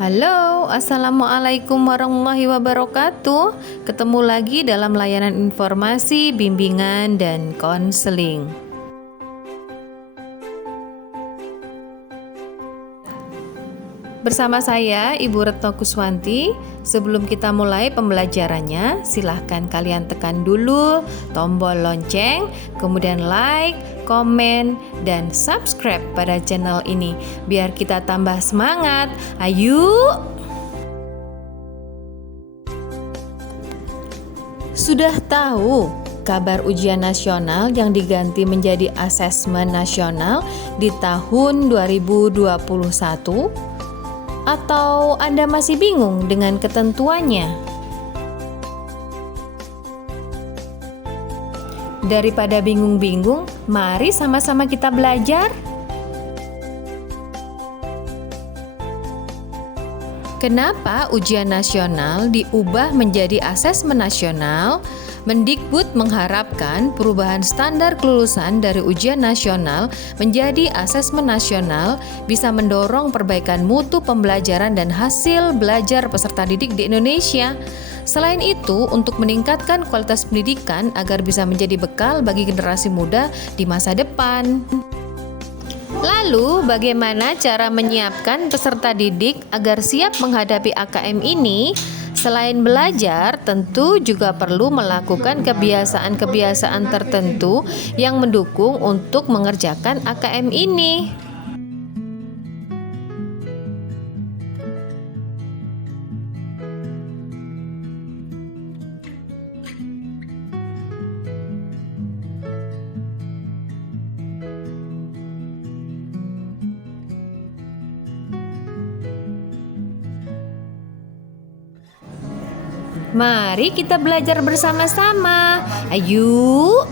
Halo, Assalamualaikum warahmatullahi wabarakatuh. Ketemu lagi dalam layanan informasi, bimbingan, dan konseling. Bersama saya, Ibu Retno Kuswanti. Sebelum kita mulai pembelajarannya, silahkan kalian tekan dulu tombol lonceng, kemudian like, komen, dan subscribe pada channel ini biar kita tambah semangat. Ayo! Sudah tahu kabar ujian nasional yang diganti menjadi asesmen nasional di tahun 2021? Atau Anda masih bingung dengan ketentuannya? Daripada bingung-bingung, mari sama-sama kita belajar. Kenapa ujian nasional diubah menjadi asesmen nasional? Mendikbud mengharapkan perubahan standar kelulusan dari ujian nasional menjadi asesmen nasional bisa mendorong perbaikan mutu pembelajaran dan hasil belajar peserta didik di Indonesia. Selain itu, untuk meningkatkan kualitas pendidikan agar bisa menjadi bekal bagi generasi muda di masa depan. Lalu, bagaimana cara menyiapkan peserta didik agar siap menghadapi AKM ini? Selain belajar, tentu juga perlu melakukan kebiasaan-kebiasaan tertentu yang mendukung untuk mengerjakan AKM ini. Mari kita belajar bersama-sama. Ayo!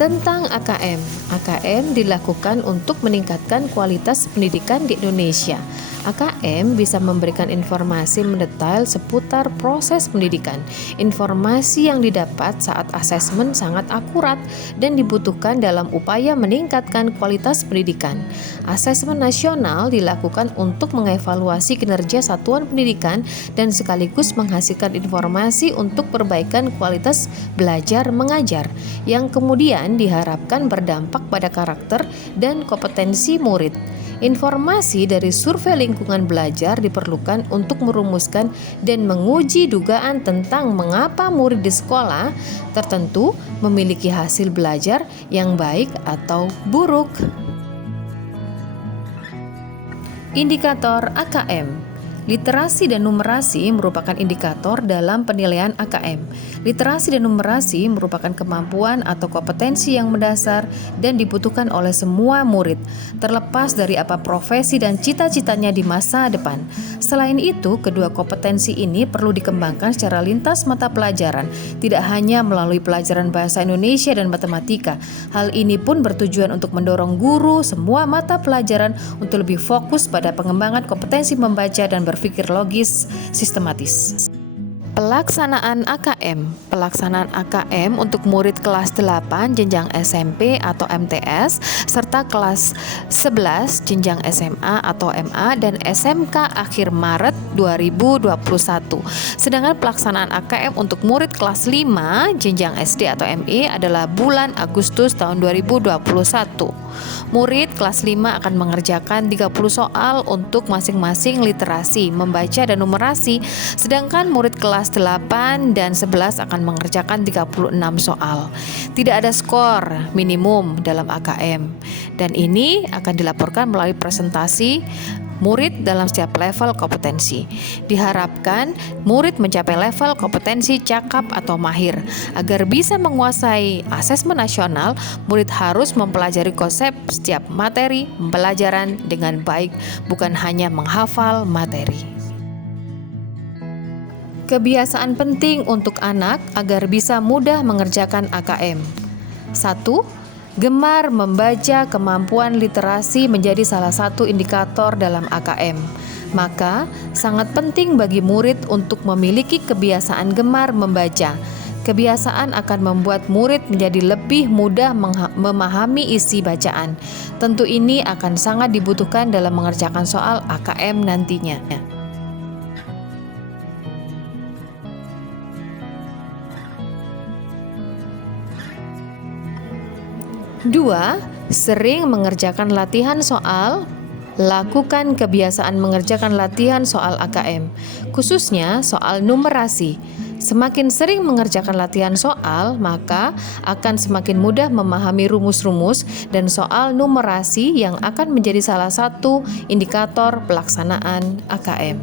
Tentang AKM. AKM dilakukan untuk meningkatkan kualitas pendidikan di Indonesia. AKM bisa memberikan informasi mendetail seputar proses pendidikan. Informasi yang didapat saat asesmen sangat akurat dan dibutuhkan dalam upaya meningkatkan kualitas pendidikan. Asesmen nasional dilakukan untuk mengevaluasi kinerja satuan pendidikan dan sekaligus menghasilkan informasi untuk perbaikan kualitas belajar mengajar, yang kemudian diharapkan berdampak pada karakter dan kompetensi murid. Informasi dari survei lingkungan belajar diperlukan untuk merumuskan dan menguji dugaan tentang mengapa murid di sekolah tertentu memiliki hasil belajar yang baik atau buruk. Indikator AKM. Literasi dan numerasi merupakan indikator dalam penilaian AKM. Literasi dan numerasi merupakan kemampuan atau kompetensi yang mendasar dan dibutuhkan oleh semua murid, terlepas dari apa profesi dan cita-citanya di masa depan. Selain itu, kedua kompetensi ini perlu dikembangkan secara lintas mata pelajaran, tidak hanya melalui pelajaran bahasa Indonesia dan matematika. Hal ini pun bertujuan untuk mendorong guru semua mata pelajaran untuk lebih fokus pada pengembangan kompetensi membaca dan berpikir logis sistematis. Pelaksanaan AKM. Pelaksanaan AKM untuk murid kelas 8 jenjang SMP atau MTS serta kelas 11 jenjang SMA atau MA dan SMK akhir Maret 2021. Sedangkan pelaksanaan AKM untuk murid kelas 5 jenjang SD atau MI adalah bulan Agustus tahun 2021. Murid kelas 5 akan mengerjakan 30 soal untuk masing-masing literasi, membaca dan numerasi, sedangkan murid kelas 8 dan 11 akan mengerjakan 36 soal. Tidak ada skor minimum dalam AKM, dan ini akan dilaporkan melalui presentasi murid dalam setiap level kompetensi. Diharapkan murid mencapai level kompetensi cakap atau mahir. Agar bisa menguasai asesmen nasional, murid harus mempelajari konsep setiap materi pembelajaran dengan baik, bukan hanya menghafal materi. Kebiasaan penting untuk anak agar bisa mudah mengerjakan AKM. 1. Gemar membaca, kemampuan literasi menjadi salah satu indikator dalam AKM. Maka, sangat penting bagi murid untuk memiliki kebiasaan gemar membaca. Kebiasaan akan membuat murid menjadi lebih mudah memahami isi bacaan. Tentu ini akan sangat dibutuhkan dalam mengerjakan soal AKM nantinya. 2. Sering mengerjakan latihan soal. Lakukan kebiasaan mengerjakan latihan soal AKM, khususnya soal numerasi. Semakin sering mengerjakan latihan soal, maka akan semakin mudah memahami rumus-rumus dan soal numerasi yang akan menjadi salah satu indikator pelaksanaan AKM.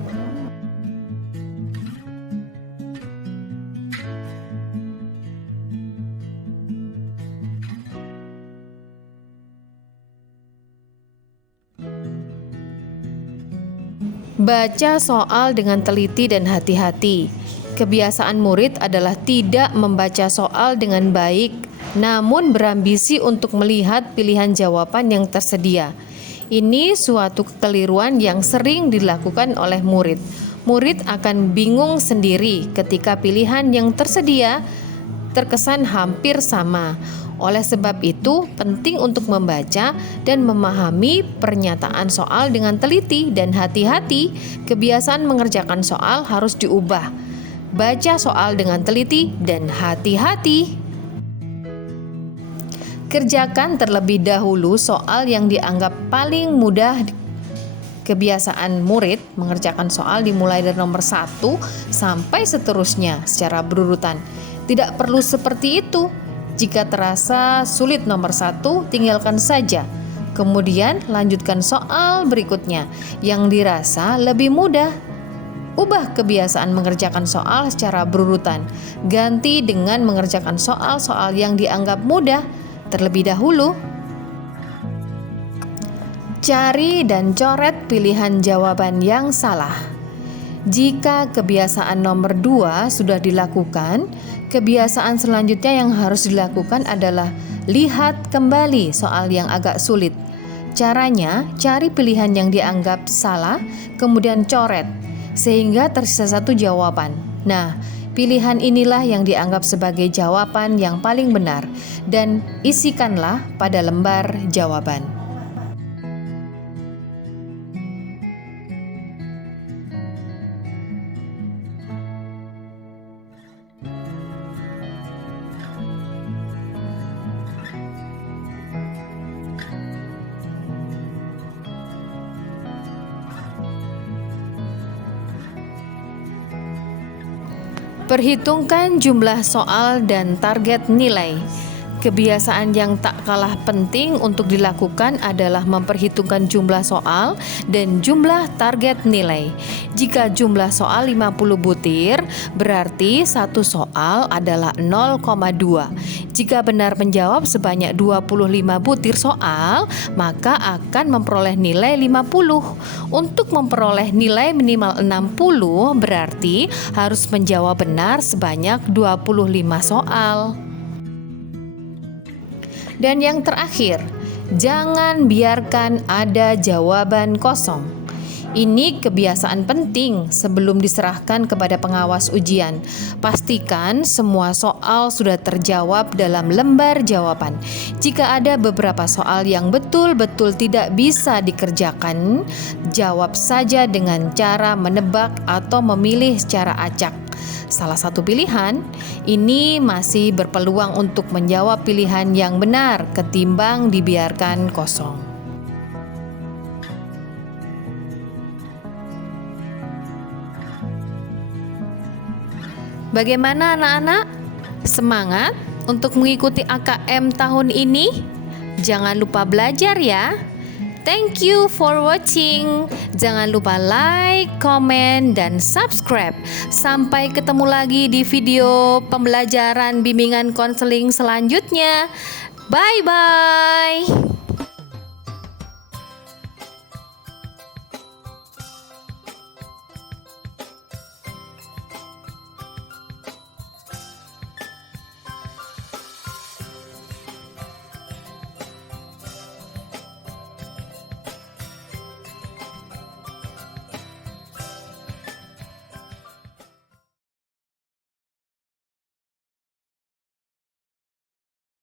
Baca soal dengan teliti dan hati-hati. Kebiasaan murid adalah tidak membaca soal dengan baik, namun berambisi untuk melihat pilihan jawaban yang tersedia. Ini suatu kekeliruan yang sering dilakukan oleh murid. Murid akan bingung sendiri ketika pilihan yang tersedia terkesan hampir sama. Oleh sebab itu, penting untuk membaca dan memahami pernyataan soal dengan teliti dan hati-hati. Kebiasaan mengerjakan soal harus diubah. Baca soal dengan teliti dan hati-hati. Kerjakan terlebih dahulu soal yang dianggap paling mudah. Kebiasaan murid mengerjakan soal dimulai dari nomor 1 sampai seterusnya secara berurutan. Tidak perlu seperti itu. Jika terasa sulit nomor 1, tinggalkan saja. Kemudian lanjutkan soal berikutnya yang dirasa lebih mudah. Ubah kebiasaan mengerjakan soal secara berurutan. Ganti dengan mengerjakan soal-soal yang dianggap mudah terlebih dahulu. Cari dan coret pilihan jawaban yang salah. Jika kebiasaan nomor 2 sudah dilakukan, kebiasaan selanjutnya yang harus dilakukan adalah lihat kembali soal yang agak sulit. Caranya, cari pilihan yang dianggap salah, kemudian coret, sehingga tersisa satu jawaban. Nah, pilihan inilah yang dianggap sebagai jawaban yang paling benar, dan isikanlah pada lembar jawaban. Perhitungkan jumlah soal dan target nilai. Kebiasaan yang tak kalah penting untuk dilakukan adalah memperhitungkan jumlah soal dan jumlah target nilai. Jika jumlah soal 50 butir, berarti satu soal adalah 0,2. Jika benar menjawab sebanyak 25 butir soal, maka akan memperoleh nilai 50. Untuk memperoleh nilai minimal 60, berarti harus menjawab benar sebanyak 25 soal. Dan yang terakhir, jangan biarkan ada jawaban kosong. Ini kebiasaan penting sebelum diserahkan kepada pengawas ujian. Pastikan semua soal sudah terjawab dalam lembar jawaban. Jika ada beberapa soal yang betul-betul tidak bisa dikerjakan, jawab saja dengan cara menebak atau memilih secara acak. Salah satu pilihan ini masih berpeluang untuk menjawab pilihan yang benar ketimbang dibiarkan kosong. Bagaimana anak-anak? Semangat untuk mengikuti AKM tahun ini? Jangan lupa belajar ya. Thank you for watching. Jangan lupa like, comment, dan subscribe. Sampai ketemu lagi di video pembelajaran bimbingan konseling selanjutnya. Bye-bye.